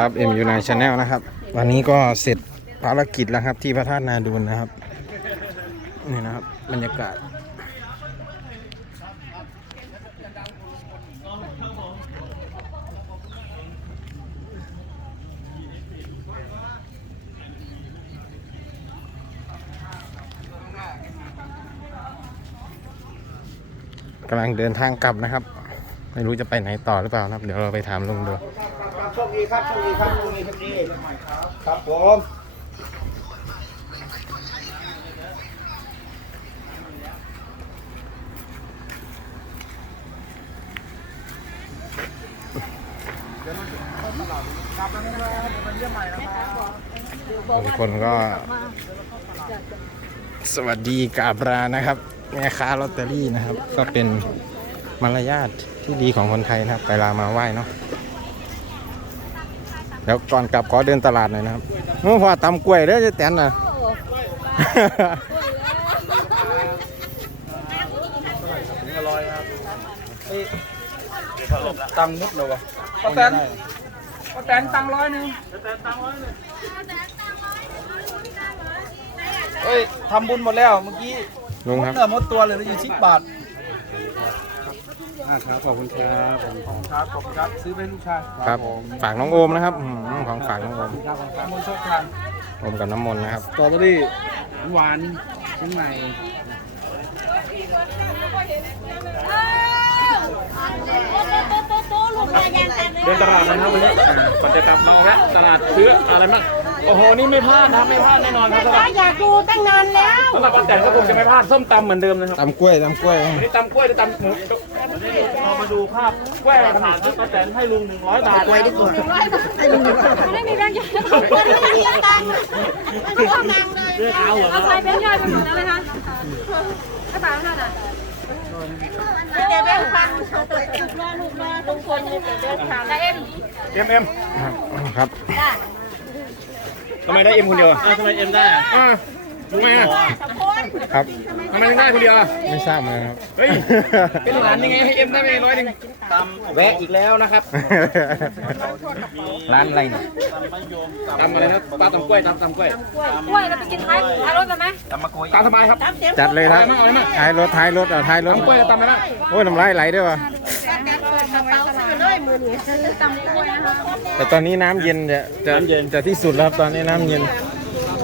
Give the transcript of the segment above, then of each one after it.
ครับ MU9 Channel นะครับ วันนี้ก็เสร็จภารกิจแล้วครับที่พระธาตุนาดูนนะครับ นี่นะครับบรรยากาศ กำลังเดินทางกลับนะครับ ไม่รู้จะไปไหนต่อหรือเปล่านะครับ เดี๋ยวเราไปถามลุงดู โชคดีครับโชคดีครับโชคดีโชคดีครับผมทุกคนก็ สวัสดีกาบลานะครับแม่ค้าลอตเตอรี่นะครับ ก็เป็นมารยาทที่ดีของคนไทยนะครับไปลามาไหว้เนาะ แล้วก่อนกลับขอเดินตลาดหน่อยนะครับเมื่อพอตำกล้วยเด้อจะแตนนะตังค์มุดเลยวะป้าแตนป้าแตนตังค์ร้อยหนึ่งเฮ้ยทำบุญหมดแล้วเมื่อกี้ลุงมดครับเนื้อมดตัวเหลยอยู่สิบบาท ครับขอบคุณครับครับขอบคุณครับซื้อไปให้ลูกชายครับฝากน้องโอมนะครับอืมของฝากน้องโอมครับขอบคุณโชคทานโอมกับน้ำมนต์นะครับ สตรอเบอรี่หวานเชียงใหม่เดินตลาดนะครับวันนี้ก่อนจะกลับมาแวะตลาดซื้ออะไรบ้างโอ้โห นี่ไม่พลาดนะครับไม่พลาดแน่นอนครับสำหรับอยากดูตั้งนานแล้วสำหรับป้าแตนก็คงจะไม่พลาดส้มตำเหมือนเดิมนะครับตำกล้วยตำกล้วย วันนี้ตำกล้วยหรือตำหมู เรามาดูภาพกล้วยขนาดที่ป้าแตนให้ลุงหนึ่งร้อยบาทกล้วยดีกว่าไม่มีแบงค์ย่อยคนไม่มีตังค์ไม่มีตังค์เลยเลือกเอาเหรอเอาใส่แบงค์ย่อยไปหมดแล้วไหมคะกระเป๋าเท่าไหร่เดี๋ยวแบงค์พันลูกรอลูกรอลุงคนมีแต่แบงค์พันแล้วเอ็มเอ็มเอ็มครับทำไมได้เอ็มคนเดียวอะทำไมเอ็มได้อะ รู้ไหมอะครับทำไมถึงได้คนเดียวอะไม่ทราบเหมือนกันครับ เฮ้ย เป็นหลานยังไงให้เอ็มได้ไปร้อยหนึ่งแวะอีกแล้วนะครับ ร้านอะไรเนี่ยตำอะไรนะป้าตำกล้วยตำตำกล้วยกล้วยเราไปกินท้ายท้ายรถกันไหมตำมะกรูดตามสบายครับจัดเลยครับเอาไหมเอาไหมท้ายรถท้ายรถเอาท้ายรถตำกล้วยกับตำอะไรบ้างโอ้ยน้ำลายไหลด้วยว่ะกระเป๋าซื้อเลยมือนี้ซื้อตำกล้วยนะคะแต่ตอนนี้น้ำเย็นจะจะจะที่สุดแล้วครับตอนนี้น้ำเย็น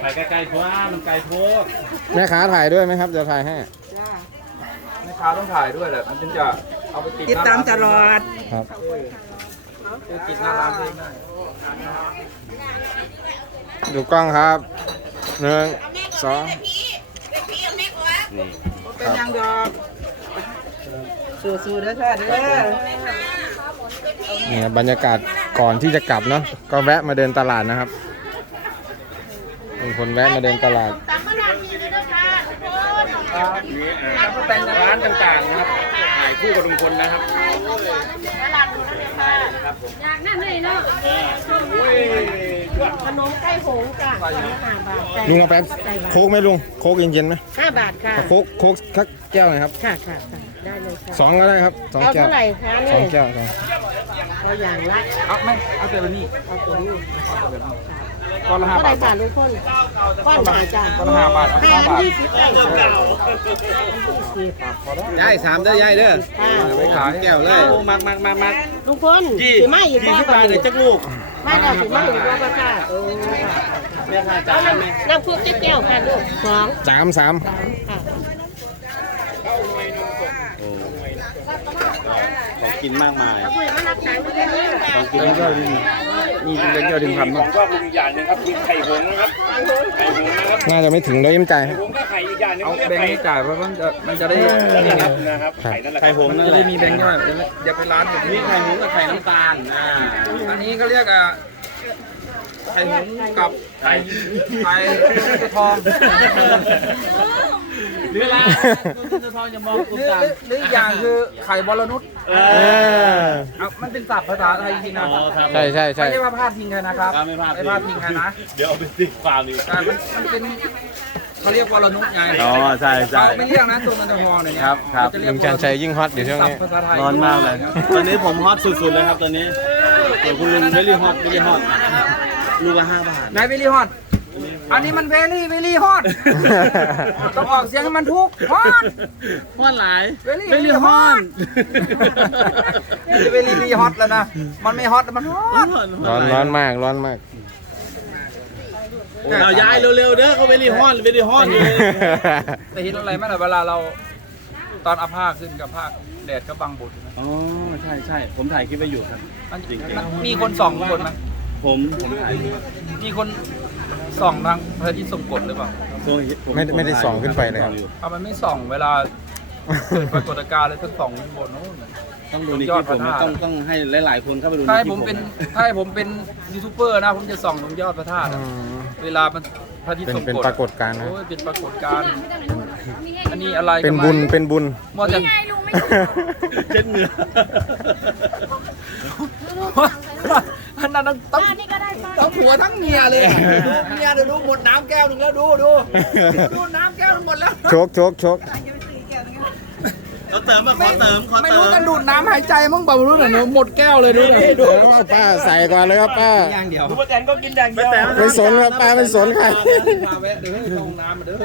ไปไกลๆเพราะว่ามันไกลโพดแม่ค้าถ่ายด้วยไหมครับจะถ่ายให้แม่ค้าต้องถ่ายด้วยแหละมันถึงจะเอาไปติดติดตามตลอดครับติดหน้าร้านเองได้ดูกล้องครับหนึ่งสองเป็นยังดอกสู้ๆเด้อค่ะเด้อ นี่ครับบรรยากาศก่อนที่จะกลับเนาะก็แวะมาเดินตลาดนะครับลุงพลแวะมาเดินตลาดแต่งร้านต่างๆนะครับถ่ายคู่กับลุงพลนะครับอยากนั่นเลยเนาะโอ้ยขนมไก่หงจ้ะห้าบาทลุงเอาแป๊บโค้กไหมลุงโค้กเย็นๆไหมห้าบาทค่ะเอาโค้กโค้กสักแก้วหน่อยครับค่ะค่ะค่ะได้เลยค่ะสองก็ได้ครับสองเอาแก้วเท่าไหร่คะสองเนี่ยแก้วสอง เอาอย่างละเอาไม่เอาแต่ละนี่เอาตัวนี้ก้อนละห้าเท่าไหบาร่ทจ้ะลูกคนก้อนหาจ้ะก้อนละห้าบาทเอาห้าบาท ยี่สิบไก่จ้ะยายสามเด้อยายเด้อค่ะไปขายแก้วเลย มากมากมากมากลุงพลสิมาอีกยี่บ่สิบบาทบ่เลยจักลูกมาแล้วสิมาอีกบ่บ่ค่ะเออแม่ค่ะจ้าแม่น้ำคุกจิ๊กแก้วค่ะลูกสองสามสามค่ะ ของ กินมากมายคุยมารับสายมาเลยของกินก็มีมีเป็นเยอะถึงพันของชอบลุงอีกอย่างหนึงครับคือไข่หงส์นะครับไข่หงส์นะครับน่าจะไม่ถึงเลยยิ้มใจครับไข่หงส์ก็ไข่อีกอย่างหนึงเอาเขาเรียกแบงค์ไข่นี้จ่ายเพราะมันจะมันจะได้นี่ไงนะครับไข่นั่นแหละไข่หงส์มันนั่นจะแหได้ละมีแบงค์ย่อยอย่าไปร้านแบบนี่นี้ไข่หงส์กับไข่น้ำตาลอ่าอันนี้เขาเรียกอะไข่หงส์กับไข่ไข่ทองห รืออะไรหรือหรืออีกอย่างคือไข่บอลนุษย์เอเอออ เอามันเป็นศัพท์ภาษาไทยจริงๆนะอ๋อครับใช่ใช่ใช่ ไม่ใช่ว่าพลาดพิงกันนะครับไม่พลาดไม่พลาดพิงกันนะเดี๋ยวเอาไปติดฟาร์มอีกแต่มันมันเป็นเขาเรียกวอลนุษย์ไงอ๋อใช่ใช่เราไม่เรียกนะตัวเงินตัวทอเนี่ยครับครับเาจะเรีลุกงชันชัยยิ่งฮอตอยู่ช่วงศัพนี้ ท์ภาษาไทย ร้อนมากเลย ตอนนี้ผมฮอตสุดๆเลยครับตอนนี้เดี๋ยวคุณลุงเวลี่ฮอตเวลี่ฮอตลูกละห้าบาท นายเวลี่ฮอต อันนี้มันเวลี่เวลี่ฮอตต้องออกเสียงให้มันทุกฮอต ฮอตหลายเวลี่เวลี่ฮอตเวลี่เวลี่ฮอตแล้วนะ มันไม่ฮอตมันฮอตร้อนร้อนมากร้อนมากเราย้ายเร็วๆเด้อเขาเวลี่ฮอตเวลี่ฮอตเลยแต่เห็นอะไรไหมล่ะเวลาเราตอนเอาผ้าขึ้นกับผ้าแดดก็บังบุตรอ๋อใช่ใช่ผมถ่ายคลิปไปอยู่ครับ มันจริงๆมันมีคนส่องคนไหมผมผมถ่ายอยู่มีคน ส่องทางพระอาทิตย์ทรงกฎหรือเปล่าไม่ไม่ได้ส่องขึ้นไปเลยครับ เอามันไม่ส่องเวลาเกิดปรากฏการณ์เลยต้องส่องขึ้นบนโน้นต้องดูในคลิปผมนะต้องต้องให้หลายๆ คนเข้าไปดูในถ้าให้คลิปผมเป็นถ้าให้ผมเป็นยูทูบเบอร์นะ ผมจะส่องตรงยอดพระธาตุอือะมเวลามันพระอาทิตย์เป็นทรงเป็นกฎปรากฏการณ์นะ โอ้ยเป็นปรากฏการณ์อันนี้อะไรเป็นบุญเป็นบุญ มัวแต่เช็ดเหงื่อ อันนั้นต้องต้องต้องผัวทั้งเมียเลยเมียเดี๋ยวดูหมดน้ำแก้วหนึ่งแล้วดูดูดูน้ำแก้วหนึ่งหมดแล้ว โชกโชกโชก เขาเติมมาขอเติมขอไม่เติรู้มจะดูดน้ำหายใจมั้งเปล่าไม่รู้เนี่ยหมดแก้วเลยดูดิดูป้าใส่ก่อนเลยครับป้า อย่างเดียวป้าแตนก็กินอย่างเดียวไม่สนครับป้าไม่สนใครพาแวะเดี๋ยวให้ลงน้ำมาเด้อ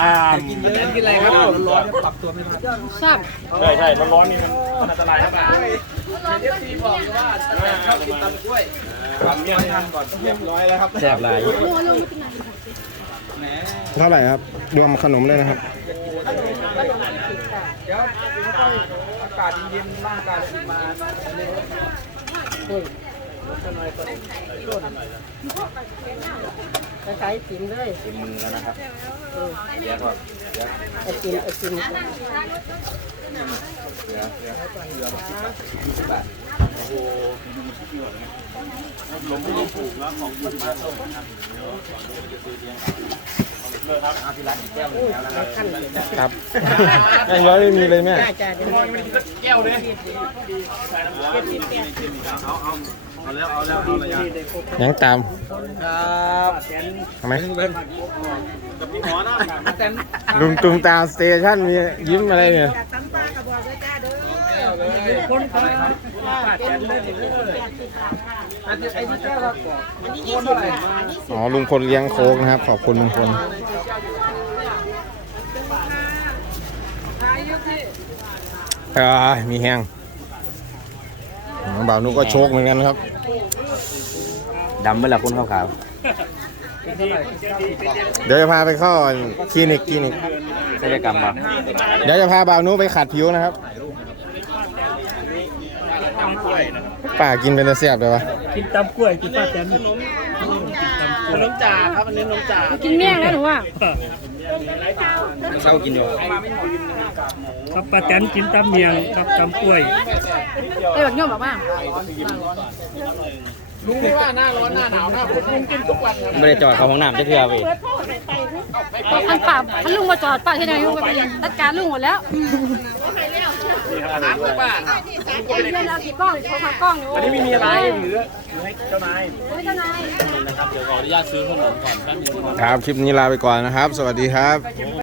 อ่ากินเยอะกินอะไรครับร้อนๆปรับตัวไม่ทันทราบใช่ใช่ร้อนๆนี่มันอันตรายครับป้าเอฟซีบอกว่าชอบกินตำกล้วยปรับตัวไม่ทันก่อนเรียบร้อยแล้วครับแสบหลายแหมเท่าไหร่ครับ รวมขนมเลยนะครับ เดี๋ยวอากา ศเย็นๆร่างกายจะมาคล้ายๆสิมเลยเป็นมือแล้วนะครับไอติมไอติมลงที่ลงผูกแล้วของคุณมาส่งนะครับ ครับแม่ย้อยไม่มีเลยแม่น่าจะเดี๋ยวแก้วเลยเอาเอาเอาแล้วเอาแล้วเอาเลยอะยังตามครับทำไมเป็นกับพี่หมอนะแต่ลุงตุงตามสเตชันมียิ้มอะไรเนี่ยคน ไทยครับอันนี้ไอ้ที่แก้วละคนเท่าไหร่อ๋อลุงพลเลี้ยงโค้กนะครับ ขอบคุณลุงพลเอ้ยมีแห้งน้องบ่าวนุก็โชคเหมือนกันครับ ดำเมื่อไหร่คุณขาวเดี๋ยวจะพาไปเข้าคลินิกคลินิกๆศัลยกรรมป่ะเดี๋ยวจะพาบ่าวนุไปขัดผิวนะครับ ป้ากินเป็นตะเสียบเลยวะกินตำกล้วยกินปลาแตนขนมจ่าครับอันนี้ขนมจ่ากินเมี่ยงแล้วหนูว่าเช้ากินอยู่ครับปลาแตนกินตำเมียงกับตำกล้วยไปแบบโยมบอกว่าลุงไม่ว่าหน้าร้อนหน้าหนาวหน้าฝนลุงกินทุกวันครับไม่ได้จอดเข้าห้องน้ำจะเทือไปท่านป่าท่านลุงมาจอดป่าที่ไหนลุงไปจัดการลุงหมดแล้ว ถามเลยบ้าเพื่อนเรากี่กล้องเขาพักกล้องอยู่อันนี้ไม่มีอะไรหรือให้เจ้านายเจ้านายนะครับเดี๋ยวขออนุญาตซื้อขนมก่อนแป๊บนึง ครับ คลิปนี้ลาไปก่อนนะครับ สวัสดีครับ